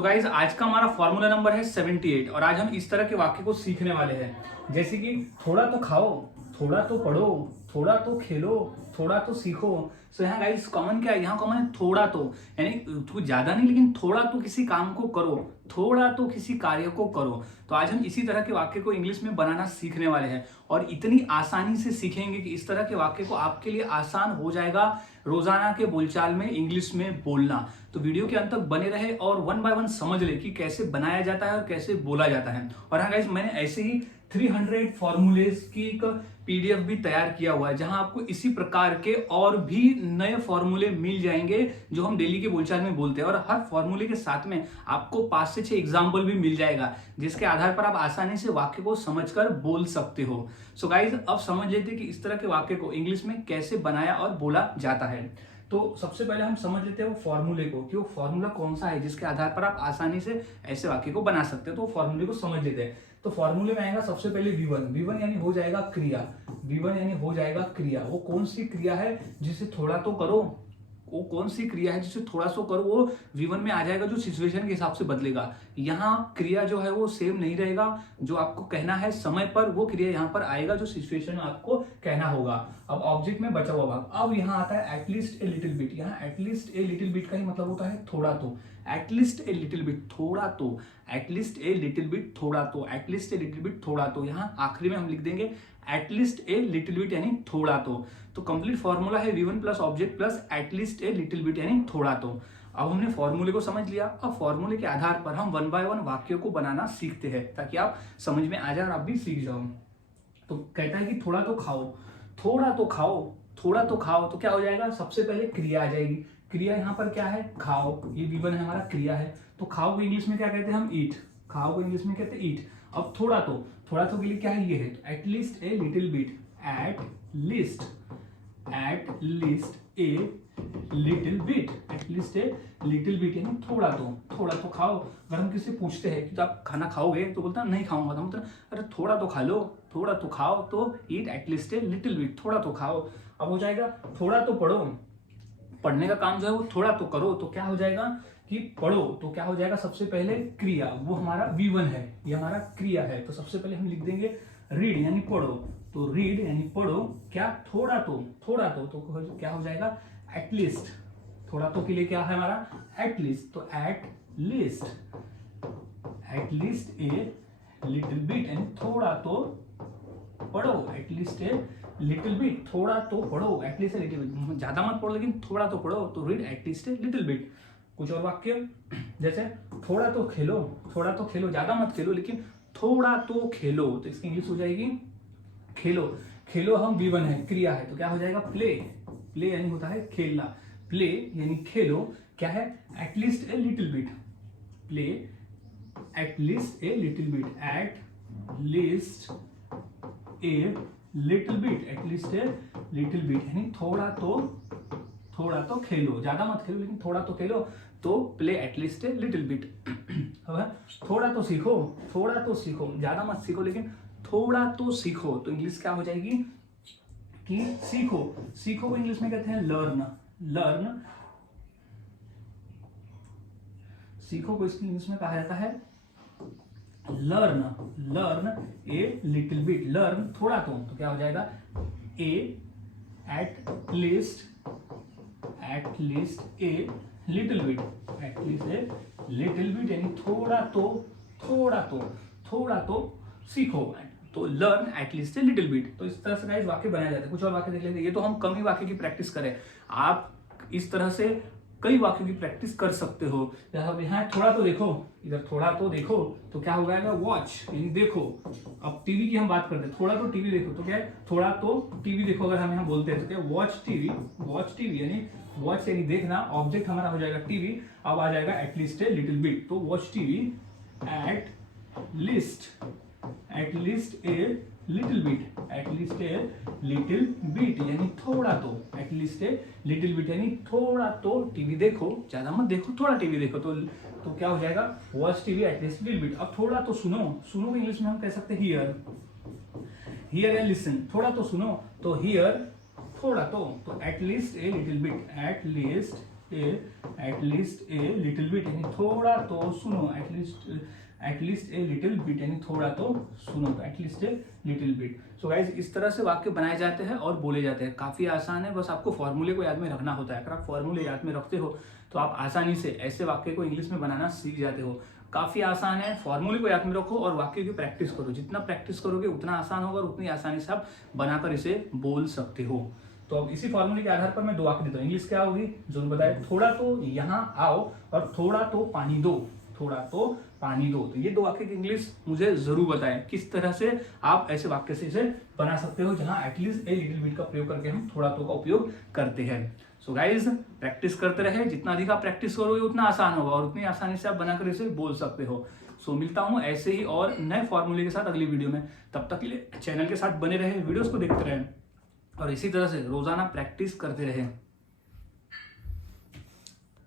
तो गाइज आज का हमारा फॉर्मूला नंबर है 78 और आज हम इस तरह के वाक्य को सीखने वाले हैं जैसे कि थोड़ा तो खाओ, थोड़ा तो पढ़ो, थोड़ा तो खेलो, थोड़ा तो सीखो। सो यहाँ गाइज कॉमन क्या है, यहाँ कॉमन है थोड़ा तो, यानी कुछ ज्यादा नहीं लेकिन थोड़ा तो किसी काम को करो, थोड़ा तो किसी कार्य को करो। तो आज हम इसी तरह के वाक्य को इंग्लिश में बनाना सीखने वाले हैं और इतनी आसानी से सीखेंगे कि इस तरह के वाक्य को आपके लिए आसान हो जाएगा रोजाना के बोलचाल में इंग्लिश में बोलना। तो वीडियो के अंत तक बने रहे और वन बाय वन समझ ले कि कैसे बनाया जाता है और कैसे बोला जाता है। और हाँ गाइस, मैंने ऐसे ही 300 फॉर्मूलेज की एक पीडीएफ भी तैयार किया हुआ है जहां आपको इसी प्रकार के और भी नए फॉर्मूले मिल जाएंगे जो हम डेली के बोलचाल में बोलते हैं। और हर फॉर्मूले के साथ में आपको 5 से 6 एग्जाम्पल भी मिल जाएगा जिसके आधार पर आप आसानी से वाक्य को समझकर बोल सकते हो। सो गाइज, अब समझ लेते हैं कि इस तरह के वाक्य को इंग्लिश में कैसे बनाया और बोला जाता है। तो सबसे पहले हम समझ लेते हैं वो फॉर्मूले को कि वो फॉर्मूला कौन सा है जिसके आधार पर आप आसानी से ऐसे वाक्य को बना सकते हैं। तो फॉर्मूले को समझ लेते हैं। तो फॉर्मूले में आएगा सबसे पहले V1 यानी हो जाएगा क्रिया। V1 यानी हो जाएगा क्रिया। वो कौन सी क्रिया है जिसे थोड़ा तो करो, वो कौन सी क्रिया है जिसे थोड़ा सो करो, वो V1 में आ जाएगा जो सिचुएशन के हिसाब से बदलेगा। यहाँ क्रिया जो है वो सेम नहीं रहेगा, जो आपको कहना है समय पर वो क्रिया यहाँ पर आएगा जो सिचुएशन में आपको कहना होगा। अब ऑब्जेक्ट में बचा हुआ भाग, अब यहाँ आता है एटलीस्ट ए लिटिल बिट। यहाँ एटलीस्ट ए लिटिल बिट का ही मतलब होता है थोड़ा तो। एटलीस्ट ए लिटिल बिट थोड़ा तो, एटलीस्ट ए लिटिल बिट थोड़ा तो, एटलीस्ट ए लिटिल बिट थोड़ा तो। यहाँ आखिरी में हम लिख देंगे एटलीस्ट ए लिटिल बिट यानी थोड़ा तो कंप्लीट फॉर्मूला है V1 plus object plus at least a little bit यानी थोड़ा तो। अब हमने फॉर्मूले को समझ लिया। अब फॉर्मूले के आधार पर हम वन बाय वन वाक्यों को बनाना सीखते हैं ताकि आप समझ में आ जाए और आप भी सीख जाओ। तो कहता है कि थोड़ा तो खाओ, थोड़ा तो खाओ, थोड़ा तो खाओ। तो क्या हो जाएगा, सबसे पहले क्रिया आ जाएगी। क्रिया यहाँ पर क्या है, खाओ। ये V1 है हमारा, क्रिया है। तो खाओ को इंग्लिश में क्या कहते हैं हम, ईट। खाओ को इंग्लिश में कहते हैं ईट। अब थोड़ा तो के लिए क्या है, ये है at least a little bit. At least a little bit, at least a little bit यानी थोड़ा तो खाओ। अगर हम किसी पूछते हैं कि तो आप खाना खाओगे, तो बोलता नहीं खाऊंगा। तो मतलब अरे थोड़ा तो खा लो, थोड़ा तो खाओ। तो ईट एटलीस्ट ए लिटिल बिट, थोड़ा तो खाओ। अब हो जाएगा थोड़ा तो पढ़ो। पढ़ने का काम जो है वो थोड़ा तो करो। तो क्या हो जाएगा कि पढ़ो। तो क्या हो जाएगा, सबसे पहले क्रिया, वो हमारा V1 है, ये हमारा क्रिया है। तो सबसे पहले हम लिख देंगे रीड यानी पढ़ो। तो रीड यानी पढ़ो क्या, थोड़ा तो क्या हो जाएगा, एटलीस्ट। थोड़ा तो के लिए क्या है हमारा, एटलीस्ट। तो एटलीस्ट ए लिटिल बिट यानी थोड़ा तो पढ़ो। एटलीस्ट ए लिटिल बिट, थोड़ा तो पढ़ो। एटलीस्ट ए लिटिल बिट, ज्यादा मत पढ़ो लेकिन थोड़ा तो पढ़ो। तो read at least a little bit. कुछ और वाक्य जैसे थोड़ा तो खेलो, ज्यादा मत खेलो लेकिन थोड़ा तो खेलो। तो इसकी इंग्लिश हो जाएगी खेलो हम V1 है, क्रिया है। तो क्या हो जाएगा, प्ले यानी होता है खेलना। प्ले यानी खेलो क्या है, at least a little bit. Play at least a little bit, at least a little bit, at least a little bit यानी थोड़ा तो खेलो, ज्यादा मत खेलो लेकिन थोड़ा तो खेलो। तो play at least a little bit. थोड़ा तो सीखो, ज्यादा मत सीखो लेकिन थोड़ा तो सीखो। तो इंग्लिश क्या हो जाएगी कि सीखो को इंग्लिश में कहते हैं लर्न। सीखो को इसकी इंग्लिश में कहा जाता है learn a little bit. Learn थोड़ा तो क्या हो जाएगा, at least a little bit, at least a little bit यानी थोड़ा तो सीखो। तो learn at least a little bit. तो इस तरह से गाइस वाक्य बनाया जाता है। कुछ और वाक्य देख लेते हैं। ये तो हम कम ही वाक्य की प्रैक्टिस करें, आप इस तरह से कई वाक्यों की प्रैक्टिस कर सकते हो। यहाँ थोड़ा तो देखो, इधर थोड़ा तो देखो तो क्या हो जाएगा, वॉच यानी देखो। अब टीवी की हम बात करते हैं, थोड़ा तो टीवी देखो तो क्या है, थोड़ा तो टीवी देखो। अगर हम यहाँ बोलते हैं तो क्या, वॉच टीवी यानी वॉच यानी देखना। ऑब्जेक्ट हमारा हो जाएगा टीवी। अब आ जाएगा एटलीस्ट ए लिटिल बिट। तो watch TV at least a little bit यानी थोड़ा तो, एटलीस्ट ए लिटिल बिट यानी थोड़ा तो टीवी देखो, ज्यादा मत देखो, थोड़ा टीवी देखो। तो क्या हो जाएगा, watch TV at least little bit. अब थोड़ा तो सुनो को इंग्लिश में हम कह सकते हैं हियर एंड लिसन। थोड़ा तो सुनो, तो हियर थोड़ा तो at least a little bit, at least at least a little bit, यानी थोड़ा तो सुनो, एटलीस्ट ए लिटिल बिट, यानी थोड़ा तो सुनो, तो at least a little bit. So guys इस तरह से वाक्य बनाए जाते हैं और बोले जाते हैं। काफी आसान है, बस आपको फॉर्मूले को याद में रखना होता है। अगर आप फॉर्मूले याद में रखते हो तो आप आसानी से ऐसे वाक्य को इंग्लिश में बनाना सीख जाते हो। काफी आसान है, फॉर्मूले को याद में रखो और वाक्य की प्रैक्टिस करो। जितना प्रैक्टिस करोगे उतना आसान होगा और उतनी आसानी से आप बनाकर इसे बोल सकते हो। तो अब इसी फॉर्मूले के आधार पर मैं दो वाक्य देता हूँ। इंग्लिश क्या होगी जो बताए, थोड़ा तो यहाँ आओ और थोड़ा तो पानी दो, थोड़ा तो पानी दो। तो ये दो वाक्य की इंग्लिश मुझे जरूर बताएं किस तरह से आप ऐसे वाक्य से इसे बना सकते हो जहां एटलीस्ट ए लिटिल बिट का प्रयोग करके हम थोड़ा तो का उपयोग करते हैं। सो गाइज प्रैक्टिस करते रहे, जितना अधिक आप प्रैक्टिस करोगे उतना आसान होगा और उतनी आसानी से आप बनाकर इसे बोल सकते हो। सो मिलता हूं ऐसे ही और नए फॉर्मूले के साथ अगली वीडियो में। तब तक के लिए चैनल के साथ बने रहे, वीडियोस को देखते रहे और इसी तरह से रोजाना प्रैक्टिस करते रहे।